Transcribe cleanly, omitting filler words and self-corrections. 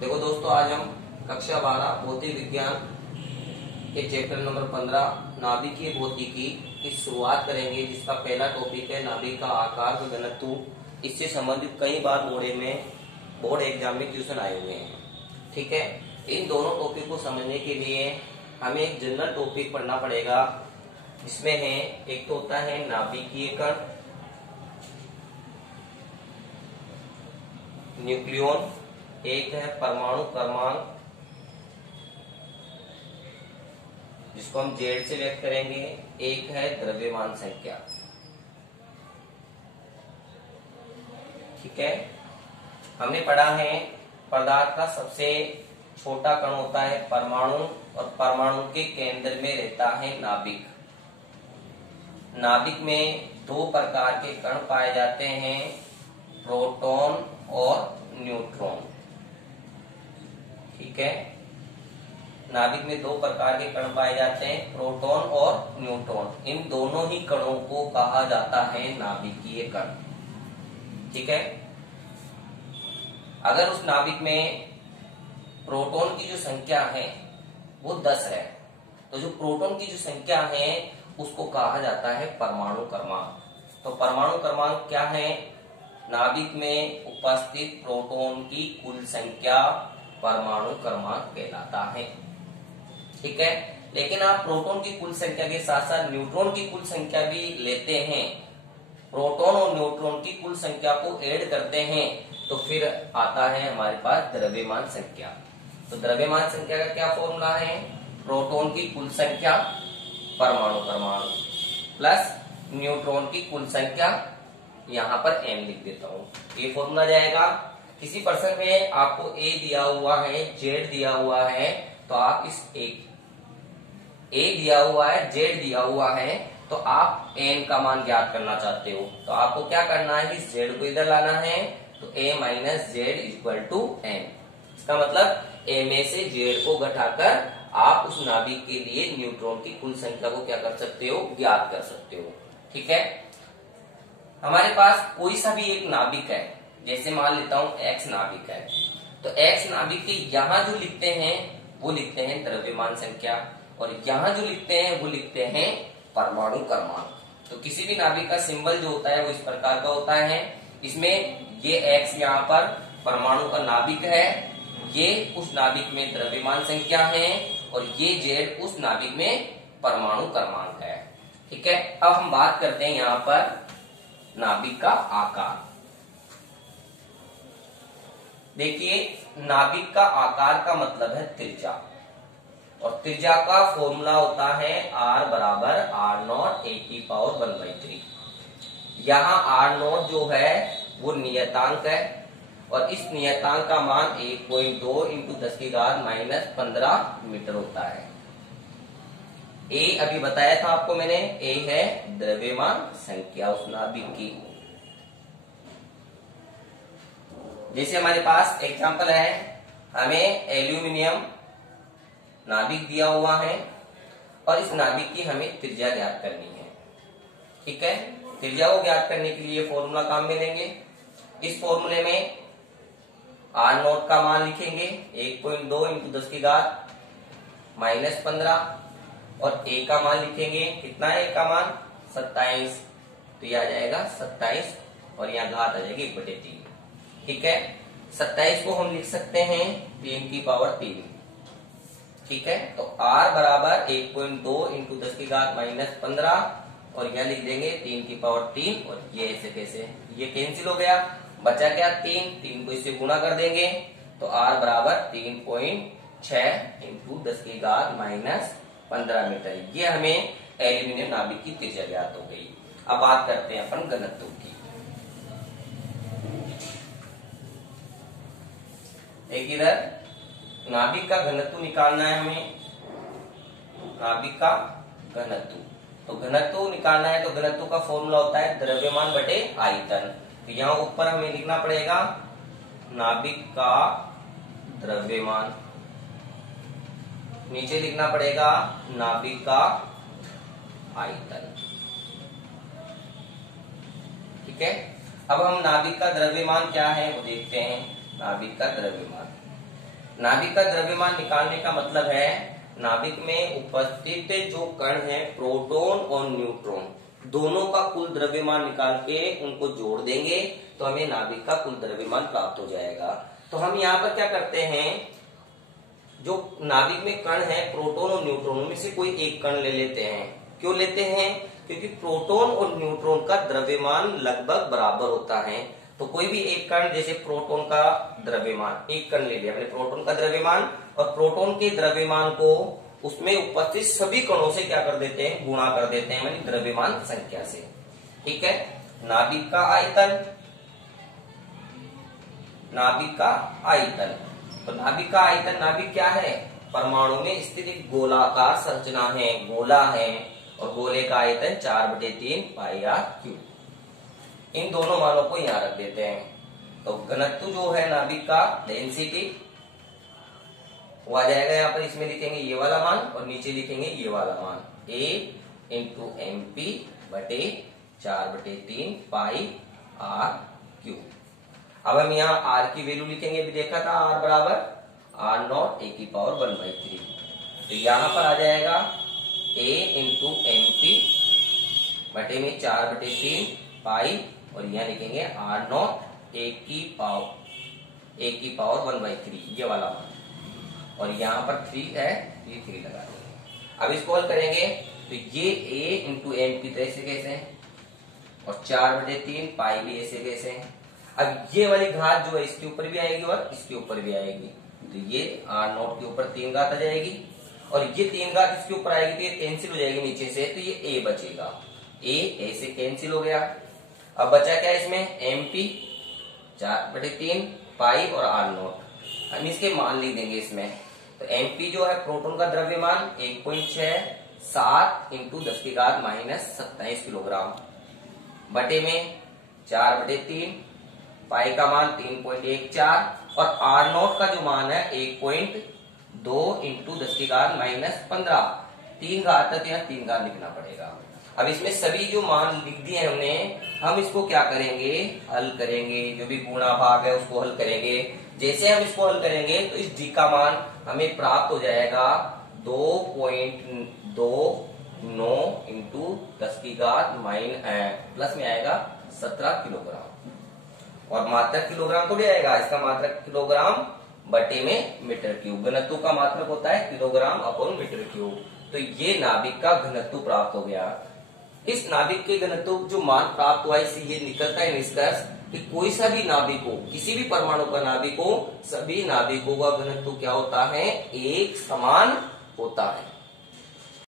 देखो दोस्तों, आज हम कक्षा 12 भौतिक विज्ञान के चैप्टर नंबर 15 नाभिकीय भौतिकी की शुरुआत करेंगे, जिसका पहला टॉपिक है नाभिक का आकार व घनत्व। इससे संबंधित कई बार बोर्ड एग्जाम में क्वेश्चन आए हुए हैं। ठीक है, इन दोनों टॉपिक को समझने के लिए हमें एक जनरल टॉपिक पढ़ना पड़ेगा, जिसमें है एक तो होता है नाभिकीय कण, न्यूक्लियॉन, एक है परमाणु क्रमांक जिसको हम जेड से व्यक्त करेंगे, एक है द्रव्यमान संख्या। ठीक है, हमने पढ़ा है पदार्थ का सबसे छोटा कण होता है परमाणु, और परमाणु के केंद्र में रहता है नाभिक। नाभिक में दो प्रकार के कण पाए जाते हैं, प्रोटॉन और न्यूट्रॉन। ठीक है, नाभिक में दो प्रकार के कण पाए जाते हैं, प्रोटॉन और न्यूट्रॉन। इन दोनों ही कणों को कहा जाता है नाभिकीय कण। ठीक है, अगर उस नाभिक में प्रोटॉन की जो संख्या है वो 10 है, तो जो प्रोटॉन की जो संख्या है उसको कहा जाता है परमाणु क्रमांक। तो परमाणु क्रमांक क्या है? नाभिक में उपस्थित प्रोटॉन की कुल संख्या परमाणु क्रमांक कहलाता है। ठीक है, लेकिन आप प्रोटॉन की कुल संख्या के साथ साथ न्यूट्रॉन की कुल संख्या भी लेते हैं, प्रोटॉन और न्यूट्रॉन की कुल संख्या को ऐड करते हैं, तो फिर आता है हमारे पास द्रव्यमान संख्या। तो द्रव्यमान संख्या का क्या फॉर्मूला है? प्रोटॉन की कुल संख्या परमाणु क्रमांक प्लस न्यूट्रॉन की कुल संख्या, यहाँ पर m लिख देता हूँ, ये फॉर्मूला जाएगा। किसी प्रश्न में आपको a दिया हुआ है, z दिया हुआ है, तो आप इस a दिया हुआ है, z दिया हुआ है, तो आप n का मान ज्ञात करना चाहते हो, तो आपको क्या करना है कि z को इधर लाना है, तो a minus Z equal to n। इसका मतलब a में से z को घटाकर आप उस नाभिक के लिए न्यूट्रॉन की कुल संख्या को क्या कर सकते हो? ज्ञात कर सकते हो। ठीक है, हमारे पास कोई सा भी एक नाभिक है, जैसे मान लेता हूं x नाभिक है, तो x नाभिक के यहाँ जो लिखते हैं वो लिखते हैं द्रव्यमान संख्या, और यहाँ जो लिखते हैं वो लिखते हैं परमाणु क्रमांक। तो किसी भी नाभिक का सिंबल जो होता है वो इस प्रकार का होता है। इसमें ये x यहाँ पर परमाणु का नाभिक है, ये उस नाभिक में द्रव्यमान संख्या है, और ये z उस नाभिक में परमाणु क्रमांक है। ठीक है, अब हम बात करते हैं यहाँ पर नाभिक का आकार। देखिए, नाभिक का आकार का मतलब है त्रिज्या, और त्रिज्या का फॉर्मूला होता है r बराबर r0 e⁻⁴। यहाँ r0 जो है वो नियतांक है, और इस नियतांक का मान 1.2 इंटू 10⁻⁻15 मीटर होता है। a अभी बताया था आपको मैंने, a है द्रव्यमान संख्या उस नाभिक की। जैसे हमारे पास एग्जांपल है, हमें एल्यूमिनियम नाभिक दिया हुआ है, और इस नाभिक की हमें त्रिज्या ज्ञात करनी है। ठीक है, त्रिज्या को ज्ञात करने के लिए फॉर्मूला काम में लेंगे। इस फॉर्मूले में r0 का मान लिखेंगे 1.2 इंटू 10⁻⁻15, और a का मान लिखेंगे, कितना है a का मान? 27, तो यह आ जाएगा 27, और यहाँ घात आ जाएगी 1/3। ठीक है, 27 को हम लिख सकते हैं 10⁻3। ठीक है, तो r बराबर 1.2 इंटू 10⁻⁻15, और यहाँ लिख देंगे 10⁻3, और ये ऐसे कैसे, ये कैंसिल हो गया, बचा क्या? 3 को इससे गुणा कर देंगे, तो r बराबर 3.6 इंटू 10⁻⁻15 मीटर। ये हमें एल्यूमिनियम नाभिक की त्रिज्या ज्ञात हो गई। अब बात करते हैं अपन घनत्व की। एक इधर नाभिक का घनत्व निकालना है हमें, नाभिक का घनत्व। तो घनत्व निकालना है तो घनत्व का फॉर्मूला होता है द्रव्यमान बटे आयतन। तो यहाँ ऊपर हमें लिखना पड़ेगा नाभिक का द्रव्यमान, नीचे लिखना पड़ेगा नाभिक का आयतन। ठीक है, अब हम नाभिक का द्रव्यमान क्या है वो देखते हैं। नाभिक का द्रव्यमान नाभिक का द्रव्यमान निकालने का मतलब है नाभिक में उपस्थित जो कण है प्रोटॉन और न्यूट्रॉन दोनों का कुल द्रव्यमान निकाल के उनको जोड़ देंगे तो हमें नाभिक का कुल द्रव्यमान प्राप्त हो जाएगा। तो हम यहाँ पर क्या करते हैं, जो नाभिक में कण है प्रोटॉन और न्यूट्रॉन में से कोई एक कण ले लेते हैं। क्यों लेते हैं? क्योंकि प्रोटॉन और न्यूट्रॉन का द्रव्यमान लगभग बराबर होता है। तो कोई भी एक कण, जैसे प्रोटॉन का द्रव्यमान, एक कण ले लिया मैंने प्रोटॉन का द्रव्यमान, और प्रोटॉन के द्रव्यमान को उसमें उपस्थित सभी कणों से क्या कर देते हैं, गुणा कर देते हैं, यानी द्रव्यमान संख्या से। ठीक है। नाभिक का आयतन, नाभिक का आयतन, तो नाभिक का आयतन, नाभिक क्या है, परमाणु में स्थित एक गोलाकार संरचना है, गोला है, और गोले का आयतन 4/3 πr3। इन दोनों मानों को यहां रख देते हैं। तो घनत्व जो है नाभिक का, डेंसिटी, वो आ जाएगा यहाँ पर, इसमें लिखेंगे ये वाला मान और नीचे लिखेंगे ये वाला मान, A × MP बटे 4/3 πr3। अब हम यहाँ R की वैल्यू लिखेंगे, अभी देखा था R बराबर R0 A⁻⁴ तो यहाँ पर आ जाएगा A × MP बटे में 4/3 पाई, और यहाँ लिखेंगे R0 A⁻⁴ ये वाला मान, और यहाँ पर 3 है, ये 3 लगा देंगे। अब इसको हल करेंगे तो ये A × MP तो ऐसे कैसे है, और 4/3 पाई भी ऐसे कैसे है। अब ये वाली घात जो है इसके ऊपर भी आएगी और इसके ऊपर भी आएगी, तो ये R0 के ऊपर 3 घात आ जाएगी, और ये 3 घात इसके ऊपर आएगी तो ये कैंसिल हो जाएगी नीचे से, तो ये A बचेगा, A से कैंसिल हो गया। अब बचा क्या इसमें, MP 4/3 पाई और R0। हम इसके मान लिख देंगे इसमें, तो MP जो है प्रोटॉन का द्रव्यमान 1.67 × 10⁻⁻27 किलोग्राम, बटे में 4/3, पाई का मान 3.14, और R0 का जो मान है 1.2 × 10⁻⁻15। 3 घात तक यहाँ 3 घात लिखना पड़ेगा। अब इसमें सभी जो मान लिख दिए हमने, हम इसको क्या करेंगे, हल करेंगे, जो भी गुणा भाग है उसको हल करेंगे। जैसे हम इसको हल करेंगे तो इस D का मान हमें प्राप्त हो जाएगा 2.29 × 10⁻⁻, प्लस में आएगा 17 किलोग्राम, और मात्रक किलोग्राम थोड़ी आएगा, इसका मात्रक किलोग्राम बटे में मीटर क्यूब। घनत्व का मात्रक होता है kg/m³। तो ये नाभिक का घनत्व प्राप्त हो गया। इस नाभिक के घनत्व जो मान प्राप्त हुआ, इससे ये निकलता है निष्कर्ष कि कोई सा भी नाभिक हो, किसी भी परमाणु का नाभिक हो, सभी नाभिकों का घनत्व क्या होता है, एक समान होता है।